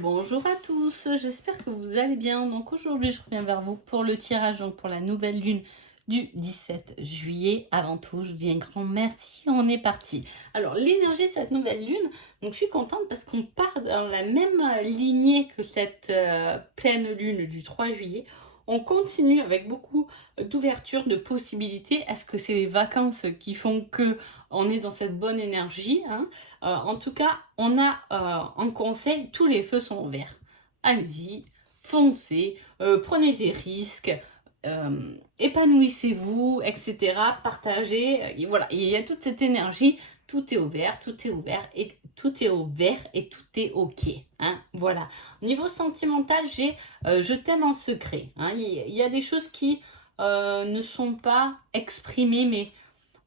Bonjour à tous, j'espère que vous allez bien. Donc aujourd'hui, je reviens vers vous pour le tirage pour la nouvelle lune du 17 juillet. Avant tout, je vous dis un grand merci. On est parti. Alors l'énergie de cette nouvelle lune, donc je suis contente parce qu'on part dans la même lignée que cette pleine lune du 3 juillet. On continue avec beaucoup d'ouverture, de possibilités. Est-ce que c'est les vacances qui font que on est dans cette bonne énergie, hein? En tout cas, on a en conseil, tous les feux sont verts. Allez-y, foncez, prenez des risques, épanouissez-vous, etc. Partagez. Et voilà, il y a toute cette énergie. Tout est ouvert, tout est ouvert, et tout est au vert et tout est ok. Hein, voilà. Niveau sentimental, j'ai je t'aime en secret. Hein, il y a des choses qui ne sont pas exprimées, mais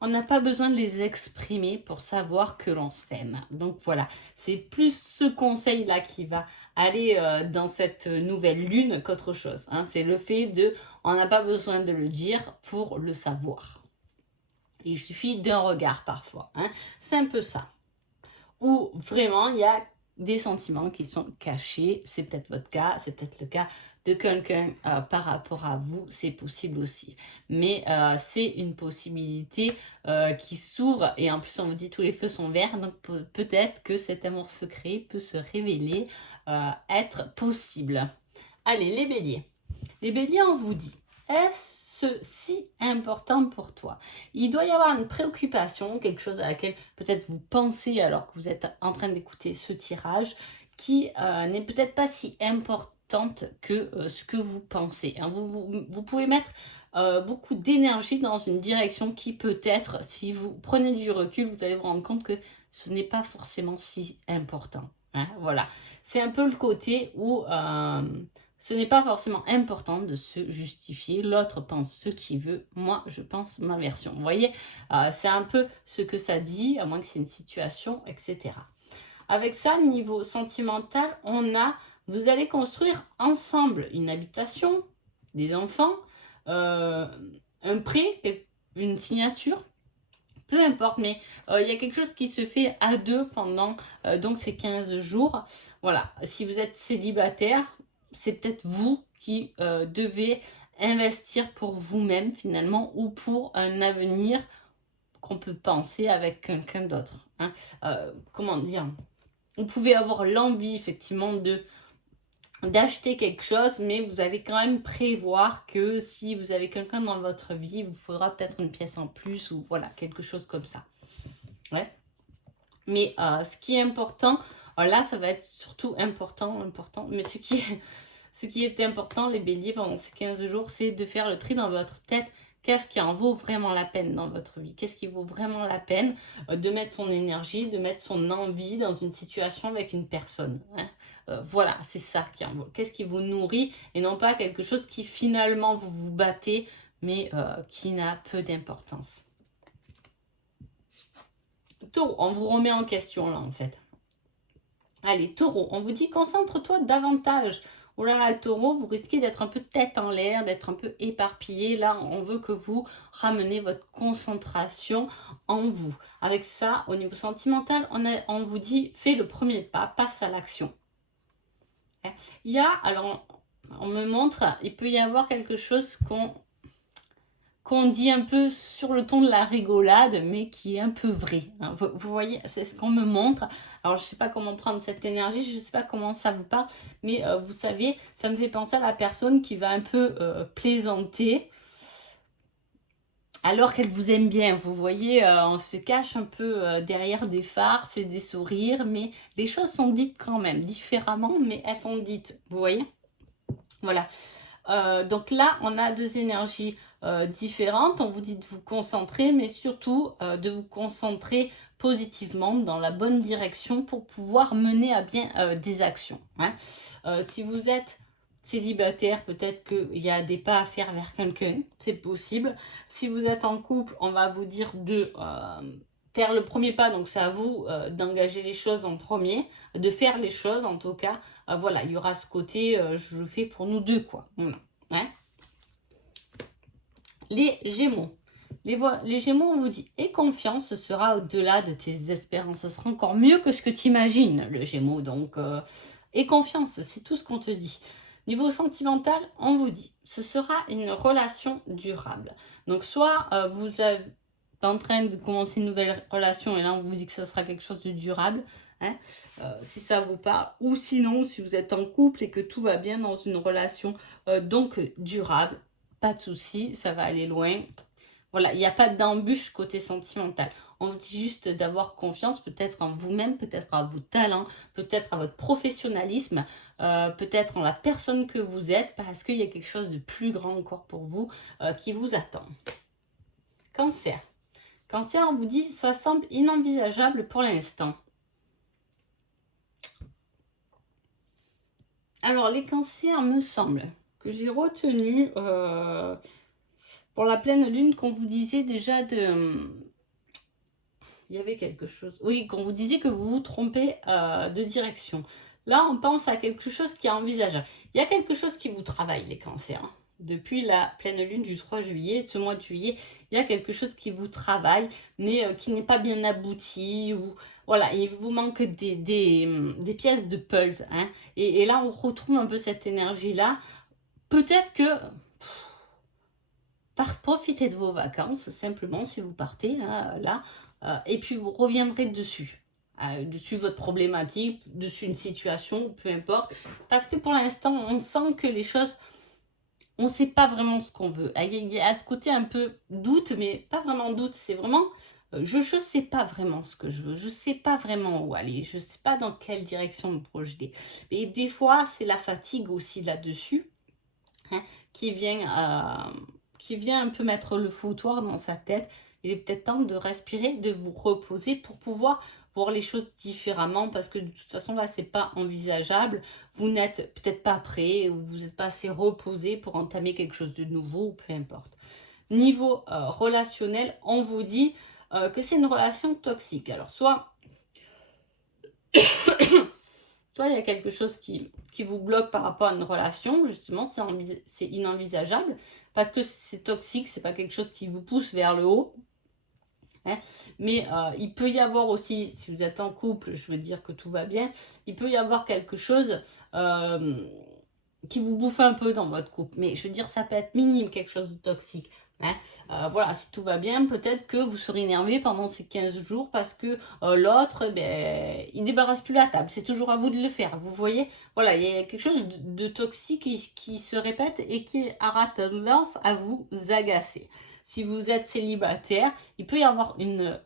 on n'a pas besoin de les exprimer pour savoir que l'on s'aime. Donc voilà, c'est plus ce conseil-là qui va aller dans cette nouvelle lune qu'autre chose. Hein. C'est le fait de, on n'a pas besoin de le dire pour le savoir. Il suffit d'un regard parfois. Hein. C'est un peu ça. Ou vraiment, il y a des sentiments qui sont cachés. C'est peut-être votre cas, c'est peut-être le cas de quelqu'un par rapport à vous, c'est possible aussi. Mais c'est une possibilité qui s'ouvre et en plus on vous dit tous les feux sont verts, donc peut-être que cet amour secret peut se révéler être possible. Allez, les béliers. Les béliers, on vous dit, est-ce si important pour toi? Il doit y avoir une préoccupation, quelque chose à laquelle peut-être vous pensez alors que vous êtes en train d'écouter ce tirage, qui n'est peut-être pas si importante que ce que vous pensez. Hein. Vous pouvez mettre beaucoup d'énergie dans une direction qui peut-être, si vous prenez du recul, vous allez vous rendre compte que ce n'est pas forcément si important. Hein. Voilà, c'est un peu le côté où ce n'est pas forcément important de se justifier. L'autre pense ce qu'il veut. Moi, je pense ma version. Vous voyez, c'est un peu ce que ça dit, à moins que c'est une situation, etc. Avec ça, niveau sentimental, vous allez construire ensemble une habitation, des enfants, un prêt, une signature. Peu importe, mais il y a quelque chose qui se fait à deux pendant donc ces 15 jours. Voilà, si vous êtes célibataire, c'est peut-être vous qui devez investir pour vous-même finalement ou pour un avenir qu'on peut penser avec quelqu'un d'autre. Hein. Comment dire? Vous pouvez avoir l'envie effectivement d'acheter quelque chose, mais vous allez quand même prévoir que si vous avez quelqu'un dans votre vie, il vous faudra peut-être une pièce en plus ou voilà, quelque chose comme ça. Ouais. Mais ce qui est important, là, ça va être surtout important, mais ce qui est important, les béliers, pendant ces 15 jours, c'est de faire le tri dans votre tête. Qu'est-ce qui en vaut vraiment la peine dans votre vie? Qu'est-ce qui vaut vraiment la peine de mettre son énergie, de mettre son envie dans une situation avec une personne, hein? Voilà, c'est ça qui en vaut. Qu'est-ce qui vous nourrit et non pas quelque chose qui finalement vous battez, mais qui n'a peu d'importance. Taureau, on vous remet en question là en fait. Allez, taureau, on vous dit concentre-toi davantage. Oh là là, taureau, vous risquez d'être un peu tête en l'air, d'être un peu éparpillé. Là, on veut que vous ramenez votre concentration en vous. Avec ça, au niveau sentimental, on vous dit fais le premier pas, passe à l'action. Il y a, alors, on me montre, il peut y avoir quelque chose qu'on dit un peu sur le ton de la rigolade, mais qui est un peu vrai. Hein. Vous voyez, c'est ce qu'on me montre. Alors, je ne sais pas comment prendre cette énergie, je ne sais pas comment ça vous parle, mais vous savez, ça me fait penser à la personne qui va un peu plaisanter, alors qu'elle vous aime bien. Vous voyez, on se cache un peu derrière des farces et des sourires, mais les choses sont dites quand même, différemment, mais elles sont dites. Vous voyez? Voilà. Donc là, on a deux énergies différentes. On vous dit de vous concentrer, mais surtout de vous concentrer positivement dans la bonne direction pour pouvoir mener à bien des actions. Hein. Si vous êtes célibataire, peut-être qu'il y a des pas à faire vers quelqu'un, c'est possible. Si vous êtes en couple, on va vous dire de faire le premier pas, donc c'est à vous d'engager les choses en premier, de faire les choses en tout cas. Voilà, il y aura ce côté, je le fais pour nous deux, quoi. Voilà. Ouais. Les Gémeaux. Les Gémeaux, on vous dit, aie confiance, ce sera au-delà de tes espérances. Ce sera encore mieux que ce que tu imagines, le Gémeaux. Donc, et confiance, c'est tout ce qu'on te dit. Niveau sentimental, on vous dit, ce sera une relation durable. Donc soit vous êtes en train de commencer une nouvelle relation et là on vous dit que ce sera quelque chose de durable, hein, si ça vous parle, ou sinon si vous êtes en couple et que tout va bien dans une relation donc durable, pas de souci, ça va aller loin. Voilà, il n'y a pas d'embûche côté sentimental. On vous dit juste d'avoir confiance peut-être en vous-même, peut-être à vos talents, peut-être à votre professionnalisme, peut-être en la personne que vous êtes, parce qu'il y a quelque chose de plus grand encore pour vous qui vous attend. Cancer. Cancer, on vous dit, ça semble inenvisageable pour l'instant. Alors, les cancers, me semble que j'ai retenu pour la pleine lune qu'on vous disait déjà de... Il y avait quelque chose. Oui, qu'on vous disait que vous vous trompez de direction. Là, on pense à quelque chose qui est envisageable. Il y a quelque chose qui vous travaille, les cancers. Hein. Depuis la pleine lune du 3 juillet, ce mois de juillet, il y a quelque chose qui vous travaille, mais qui n'est pas bien abouti. Ou voilà, il vous manque des pièces de puzzle. Hein. Et là, on retrouve un peu cette énergie-là. Peut-être que... profitez de vos vacances, simplement, si vous partez, hein, là. Et puis vous reviendrez dessus. Dessus votre problématique, dessus une situation, peu importe. Parce que pour l'instant, on sent que les choses, on ne sait pas vraiment ce qu'on veut. Il y a à ce côté un peu doute, mais pas vraiment doute. C'est vraiment, je ne sais pas vraiment ce que je veux. Je ne sais pas vraiment où aller. Je ne sais pas dans quelle direction me projeter. Et des fois, c'est la fatigue aussi là-dessus, hein, qui vient un peu mettre le foutoir dans sa tête. Il est peut-être temps de respirer, de vous reposer pour pouvoir voir les choses différemment parce que de toute façon là c'est pas envisageable. Vous n'êtes peut-être pas prêt ou vous n'êtes pas assez reposé pour entamer quelque chose de nouveau ou peu importe. Niveau relationnel, on vous dit que c'est une relation toxique. Alors soit il y a quelque chose qui vous bloque par rapport à une relation, justement, c'est inenvisageable, parce que c'est toxique, c'est pas quelque chose qui vous pousse vers le haut. Hein. Mais il peut y avoir aussi, si vous êtes en couple, je veux dire que tout va bien, il peut y avoir quelque chose qui vous bouffe un peu dans votre couple. Mais je veux dire, ça peut être minime, quelque chose de toxique. Hein. Voilà, si tout va bien, peut-être que vous serez énervé pendant ces 15 jours parce que l'autre, il débarrasse plus la table. C'est toujours à vous de le faire. Vous voyez, voilà, il y a quelque chose de toxique qui se répète et qui aura tendance à vous agacer. Si vous êtes célibataire, il peut y avoir une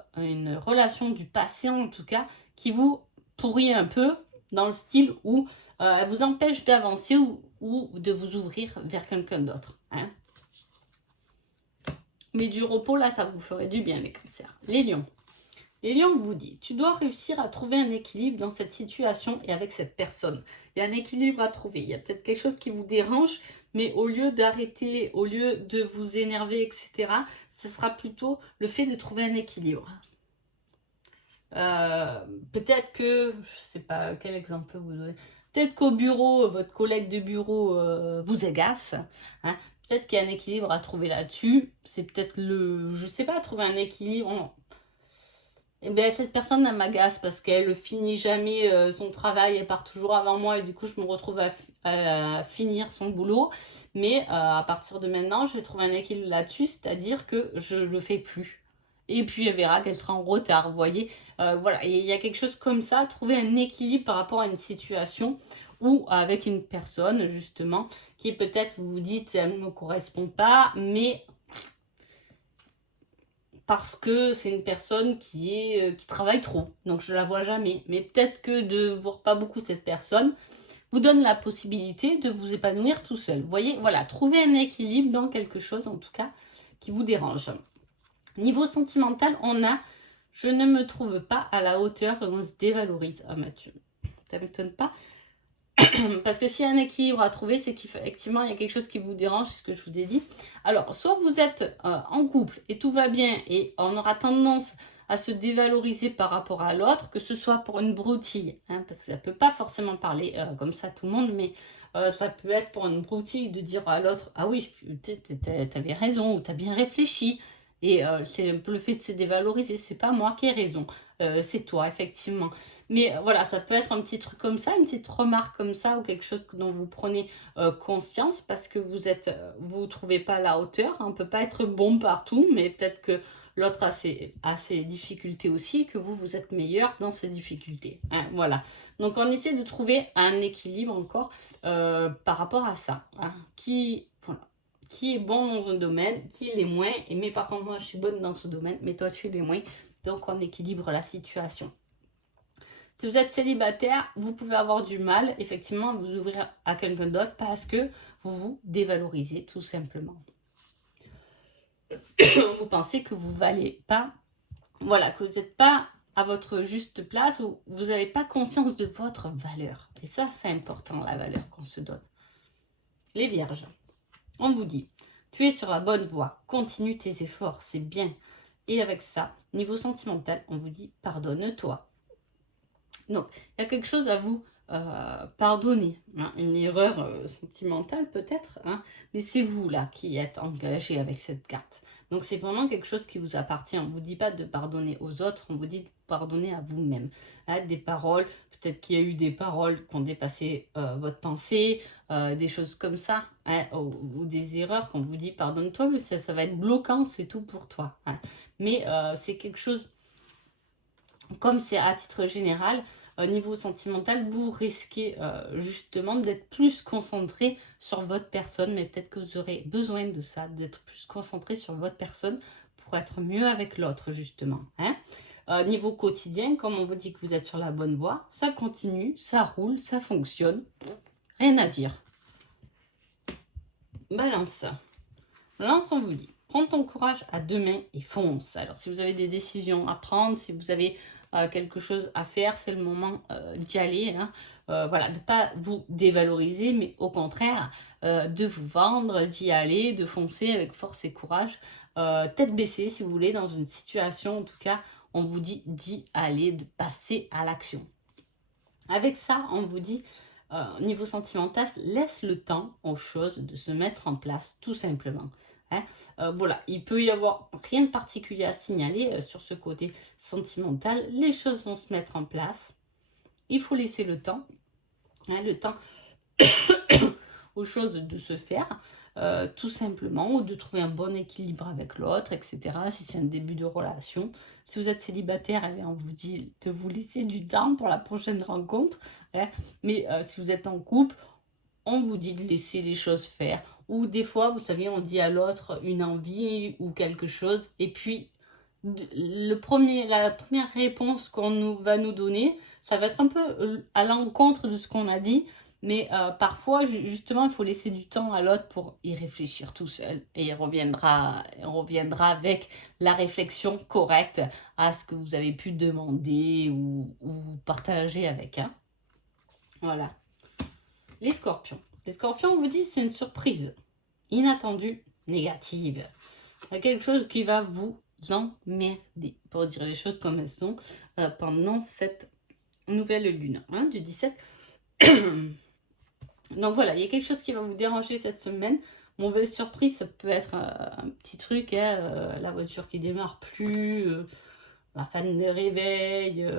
relation du passé en tout cas qui vous pourrit un peu dans le style où elle vous empêche d'avancer ou de vous ouvrir vers quelqu'un d'autre. Hein. Mais du repos, là, ça vous ferait du bien, les cancers. Les lions. Les lions vous dit, tu dois réussir à trouver un équilibre dans cette situation et avec cette personne. Il y a un équilibre à trouver. Il y a peut-être quelque chose qui vous dérange, mais au lieu d'arrêter, au lieu de vous énerver, etc., ce sera plutôt le fait de trouver un équilibre. Peut-être que, je ne sais pas quel exemple vous donner, peut-être qu'au bureau, votre collègue de bureau vous agace. Hein. Peut-être qu'il y a un équilibre à trouver là-dessus. C'est peut-être je sais pas, trouver un équilibre. Eh bien, cette personne, elle m'agace parce qu'elle finit jamais son travail, elle part toujours avant moi et du coup, je me retrouve à finir son boulot. Mais à partir de maintenant, je vais trouver un équilibre là-dessus, c'est-à-dire que je le fais plus. Et puis, elle verra qu'elle sera en retard, vous voyez. Voilà, il y a quelque chose comme ça, trouver un équilibre par rapport à une situation ou avec une personne, justement, qui peut-être, vous vous dites, elle ne me correspond pas, mais parce que c'est une personne qui travaille trop, donc je la vois jamais. Mais peut-être que de voir pas beaucoup cette personne vous donne la possibilité de vous épanouir tout seul. Vous voyez, voilà, trouver un équilibre dans quelque chose, en tout cas, qui vous dérange. Niveau sentimental, on a « je ne me trouve pas à la hauteur » et on se dévalorise. Ah Mathieu, ça ne m'étonne pas. Parce que s'il y a un équilibre à trouver, c'est qu'effectivement, il y a quelque chose qui vous dérange, c'est ce que je vous ai dit. Alors, soit vous êtes en couple et tout va bien et on aura tendance à se dévaloriser par rapport à l'autre, que ce soit pour une broutille, hein, parce que ça ne peut pas forcément parler comme ça tout le monde, mais ça peut être pour une broutille de dire à l'autre « Ah oui, tu avais raison » ou « Tu as bien réfléchi ». Et c'est un peu le fait de se dévaloriser. C'est pas moi qui ai raison. C'est toi, effectivement. Mais voilà, ça peut être un petit truc comme ça, une petite remarque comme ça, ou quelque chose dont vous prenez conscience parce que vous trouvez pas la hauteur. On peut pas être bon partout, mais peut-être que l'autre a ses difficultés aussi, que vous êtes meilleur dans ses difficultés. Hein, voilà. Donc, on essaie de trouver un équilibre encore par rapport à ça. Hein, qui est bon dans un domaine, qui l'est moins. Mais par contre, moi, je suis bonne dans ce domaine, mais toi, tu l'es moins. Donc, on équilibre la situation. Si vous êtes célibataire, vous pouvez avoir du mal, effectivement, à vous ouvrir à quelqu'un d'autre parce que vous vous dévalorisez, tout simplement. Vous pensez que vous ne valez pas, voilà, que vous n'êtes pas à votre juste place ou vous n'avez pas conscience de votre valeur. Et ça, c'est important, la valeur qu'on se donne. Les vierges, on vous dit, tu es sur la bonne voie, continue tes efforts, c'est bien. Et avec ça, niveau sentimental, on vous dit, pardonne-toi. Donc, il y a quelque chose à vous pardonner, hein, une erreur sentimentale peut-être, hein, mais c'est vous là qui êtes engagé avec cette carte. Donc c'est vraiment quelque chose qui vous appartient. On ne vous dit pas de pardonner aux autres, on vous dit de pardonner à vous-même. Hein, des paroles, peut-être qu'il y a eu des paroles qui ont dépassé votre pensée, des choses comme ça, hein, ou des erreurs qu'on vous dit pardonne-toi, mais ça va être bloquant, c'est tout pour toi. Hein. Mais c'est quelque chose, comme c'est à titre général, au niveau sentimental, vous risquez justement d'être plus concentré sur votre personne, mais peut-être que vous aurez besoin de ça, d'être plus concentré sur votre personne pour être mieux avec l'autre, justement. Hein. Niveau quotidien, comme on vous dit que vous êtes sur la bonne voie, ça continue, ça roule, ça fonctionne, rien à dire. Balance. Balance, on vous dit, prends ton courage à deux mains et fonce. Alors, si vous avez des décisions à prendre, si vous avez quelque chose à faire, c'est le moment d'y aller. Hein. Voilà, de ne pas vous dévaloriser, mais au contraire, de vous vendre, d'y aller, de foncer avec force et courage. Tête baissée, si vous voulez, dans une situation, en tout cas, on vous dit d'y aller, de passer à l'action. Avec ça, on vous dit, niveau sentimental, laisse le temps aux choses de se mettre en place, tout simplement. Hein. Voilà, il peut y avoir rien de particulier à signaler sur ce côté sentimental. Les choses vont se mettre en place. Il faut laisser le temps. Hein, le temps aux choses de se faire, tout simplement, ou de trouver un bon équilibre avec l'autre, etc. Si c'est un début de relation. Si vous êtes célibataire, eh bien, on vous dit de vous laisser du temps pour la prochaine rencontre. Hein. Mais si vous êtes en couple, on vous dit de laisser les choses faire. Ou des fois, vous savez, on dit à l'autre une envie ou quelque chose, et puis la première réponse qu'on va nous donner, ça va être un peu à l'encontre de ce qu'on a dit, mais parfois, justement, il faut laisser du temps à l'autre pour y réfléchir tout seul, et il reviendra avec la réflexion correcte à ce que vous avez pu demander ou partager avec. Hein. Voilà. Les scorpions. Les scorpions, on vous dit, c'est une surprise inattendue, négative. Il y a quelque chose qui va vous emmerder, pour dire les choses comme elles sont, pendant cette nouvelle lune, hein, du 17. Donc voilà, il y a quelque chose qui va vous déranger cette semaine. Mauvaise surprise, ça peut être un petit truc, hein, la voiture qui démarre plus, la panne de réveil,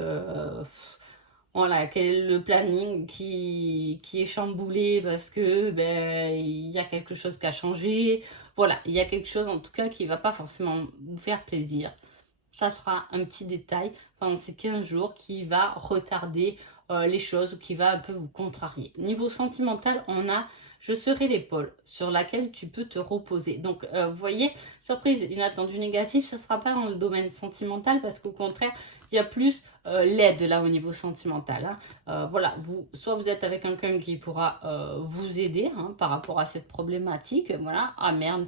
voilà, le planning qui est chamboulé parce que il y a quelque chose qui a changé. Voilà, il y a quelque chose en tout cas qui ne va pas forcément vous faire plaisir. Ça sera un petit détail pendant ces 15 jours qui va retarder les choses ou qui va un peu vous contrarier. Niveau sentimental, on a je serai l'épaule sur laquelle tu peux te reposer. Donc, vous voyez, surprise inattendue négative, ce ne sera pas dans le domaine sentimental parce qu'au contraire, il y a plus l'aide là au niveau sentimental. Hein. Voilà, soit vous êtes avec quelqu'un qui pourra vous aider hein, par rapport à cette problématique. Voilà, ah merde,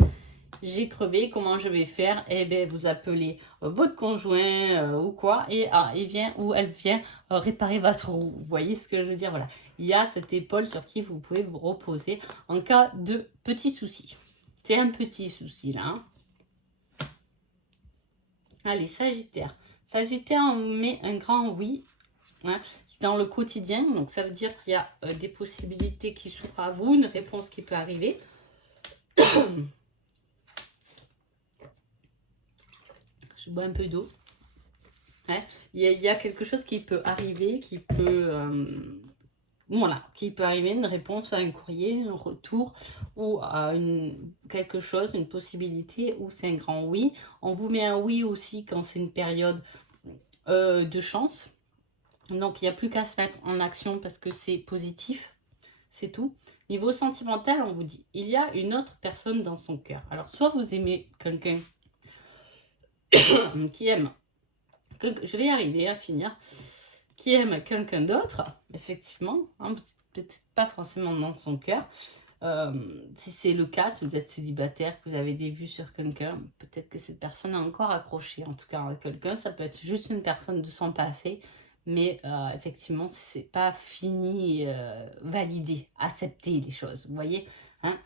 j'ai crevé, comment je vais faire? Eh bien, vous appelez votre conjoint ou quoi, et il vient ou elle vient réparer votre roue. Vous voyez ce que je veux dire? Voilà, il y a cette épaule sur qui vous pouvez vous reposer en cas de petits soucis. C'est un petit souci là. Hein. Allez, Sagittaire. Sagittaire, on met un grand oui. Hein, dans le quotidien, donc ça veut dire qu'il y a des possibilités qui s'ouvrent à vous, une réponse qui peut arriver. je bois un peu d'eau. Ouais. Il y a quelque chose qui peut arriver, qui peut... voilà, qui peut arriver, une réponse à un courrier, un retour ou à quelque chose, une possibilité où c'est un grand oui. On vous met un oui aussi quand c'est une période de chance. Donc, il n'y a plus qu'à se mettre en action parce que c'est positif, c'est tout. Niveau sentimental, on vous dit, il y a une autre personne dans son cœur. Alors, soit vous aimez quelqu'un qui aime, je vais y arriver à finir, qui aime quelqu'un d'autre, effectivement, hein, peut-être pas forcément dans son cœur. Si c'est le cas, si vous êtes célibataire, que vous avez des vues sur quelqu'un, peut-être que cette personne a encore accroché, en tout cas à quelqu'un. Ça peut être juste une personne de son passé, mais effectivement, c'est pas fini, validé, accepter les choses, vous voyez, hein.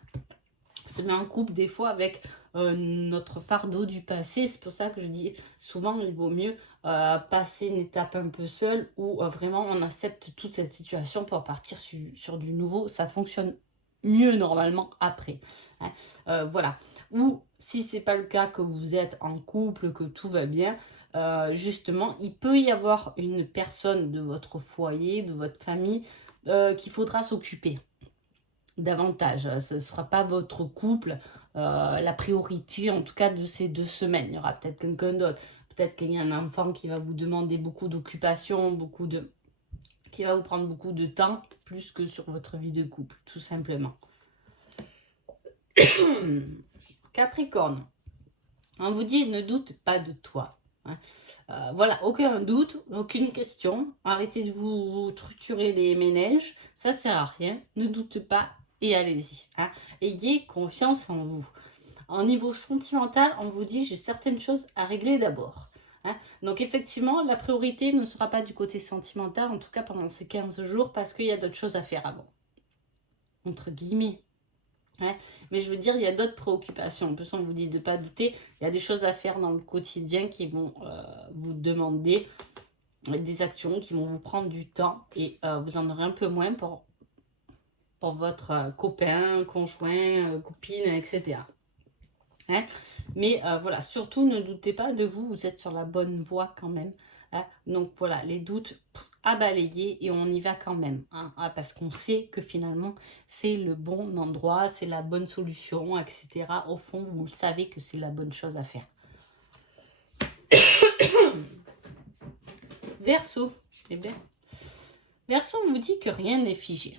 On se met en couple des fois avec notre fardeau du passé. C'est pour ça que je dis souvent il vaut mieux passer une étape un peu seule où vraiment on accepte toute cette situation pour partir sur du nouveau. Ça fonctionne mieux normalement après, hein. Voilà. Ou si c'est pas le cas, que vous êtes en couple, que tout va bien, justement il peut y avoir une personne de votre foyer, de votre famille qu'il faudra s'occuper davantage. Ce ne sera pas votre couple la priorité, en tout cas de ces 2 semaines. Il y aura peut-être quelqu'un d'autre. Peut-être qu'il y a un enfant qui va vous demander beaucoup d'occupation, qui va vous prendre beaucoup de temps, plus que sur votre vie de couple, tout simplement. Capricorne, on vous dit ne doute pas de toi. Hein. Voilà, aucun doute, aucune question. Arrêtez de vous truturer les méninges, ça sert à rien. Ne doute pas et allez-y. Hein. Ayez confiance en vous. En niveau sentimental, on vous dit j'ai certaines choses à régler d'abord. Hein. Donc effectivement, la priorité ne sera pas du côté sentimental, en tout cas pendant ces 15 jours, parce qu'il y a d'autres choses à faire avant. Entre guillemets. Ouais. Mais je veux dire, il y a d'autres préoccupations. En plus, on vous dit de ne pas douter. Il y a des choses à faire dans le quotidien qui vont vous demander des actions, qui vont vous prendre du temps. Et vous en aurez un peu moins pour votre copain, conjoint, copine, etc. Hein. Mais voilà, surtout ne doutez pas de vous. Vous êtes sur la bonne voie quand même. Hein. Donc voilà, les doutes à balayer et on y va quand même, hein, parce qu'on sait que finalement c'est le bon endroit, c'est la bonne solution, etc. Au fond, vous le savez que c'est la bonne chose à faire. Verseau, eh bien, Verseau, on vous dit que rien n'est figé.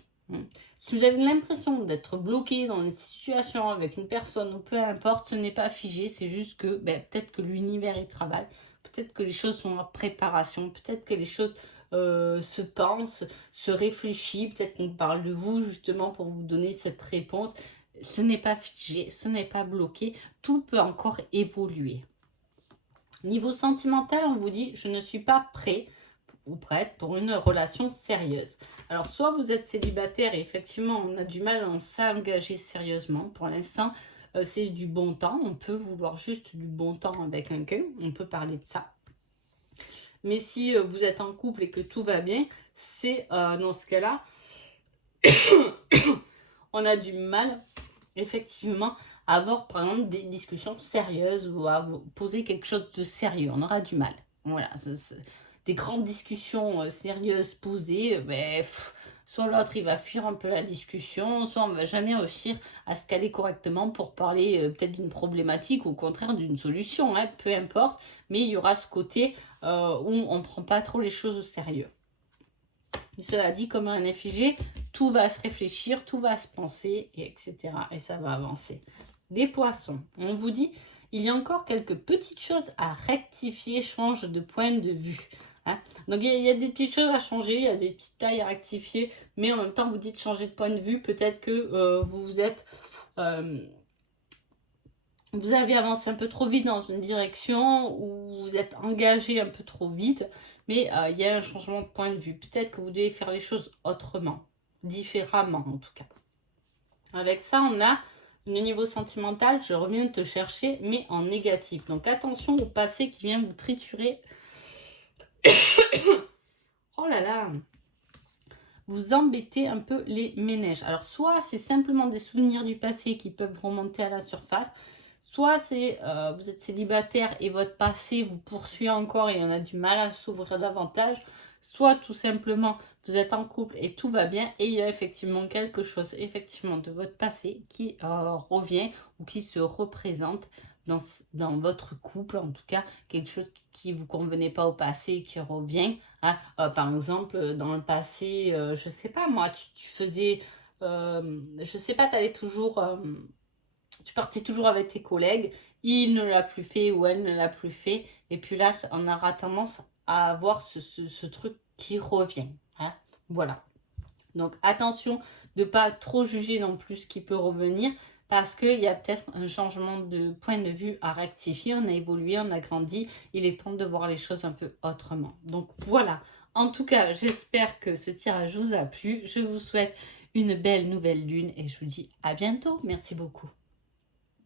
Si vous avez l'impression d'être bloqué dans une situation avec une personne ou peu importe, ce n'est pas figé, c'est juste que peut-être que l'univers y travaille, peut-être que les choses sont en préparation, peut-être que les choses se pensent, se réfléchissent, peut-être qu'on parle de vous justement pour vous donner cette réponse. Ce n'est pas figé, ce n'est pas bloqué, tout peut encore évoluer. Niveau sentimental, on vous dit je ne suis pas prêt ou prête pour une relation sérieuse. Alors, soit vous êtes célibataire et effectivement, on a du mal à s'engager sérieusement. Pour l'instant, c'est du bon temps. On peut vouloir juste du bon temps avec quelqu'un. On peut parler de ça. Mais si vous êtes en couple et que tout va bien, c'est dans ce cas-là, on a du mal, effectivement, à avoir, par exemple, des discussions sérieuses ou à poser quelque chose de sérieux. On aura du mal. Voilà, des grandes discussions sérieuses posées, soit l'autre il va fuir un peu la discussion, soit on ne va jamais réussir à se caler correctement pour parler peut-être d'une problématique ou au contraire d'une solution, hein, peu importe, mais il y aura ce côté où on ne prend pas trop les choses au sérieux. Cela dit, comme un figé, tout va se réfléchir, tout va se penser, etc. Et ça va avancer. Les poissons, on vous dit, il y a encore quelques petites choses à rectifier, change de point de vue. Hein. Donc il y a des petites choses à changer, il y a des petites tailles à rectifier, mais en même temps vous dites changer de point de vue, peut-être que vous avez avancé un peu trop vite dans une direction ou vous êtes engagé un peu trop vite, mais il y a un changement de point de vue. Peut-être que vous devez faire les choses autrement, différemment en tout cas. Avec ça, on a le niveau sentimental, je reviens te chercher, mais en négatif. Donc attention au passé qui vient vous triturer. Oh là là, vous embêtez un peu les méninges. Alors soit c'est simplement des souvenirs du passé qui peuvent remonter à la surface, soit c'est vous êtes célibataire et votre passé vous poursuit encore et on a du mal à s'ouvrir davantage, soit tout simplement vous êtes en couple et tout va bien et il y a effectivement quelque chose effectivement de votre passé qui revient ou qui se représente dans votre couple, en tout cas quelque chose qui vous convenait pas au passé qui revient. Hein. Par exemple, dans le passé, je sais pas moi, tu faisais, je sais pas, t'allais toujours, tu partais toujours avec tes collègues, il ne l'a plus fait ou elle ne l'a plus fait, et puis là, on aura tendance à avoir ce truc qui revient. Hein. Voilà. Donc attention de ne pas trop juger non plus ce qui peut revenir parce qu'il y a peut-être un changement de point de vue à rectifier. On a évolué, on a grandi. Il est temps de voir les choses un peu autrement. Donc voilà. En tout cas, j'espère que ce tirage vous a plu. Je vous souhaite une belle nouvelle lune et je vous dis à bientôt. Merci beaucoup.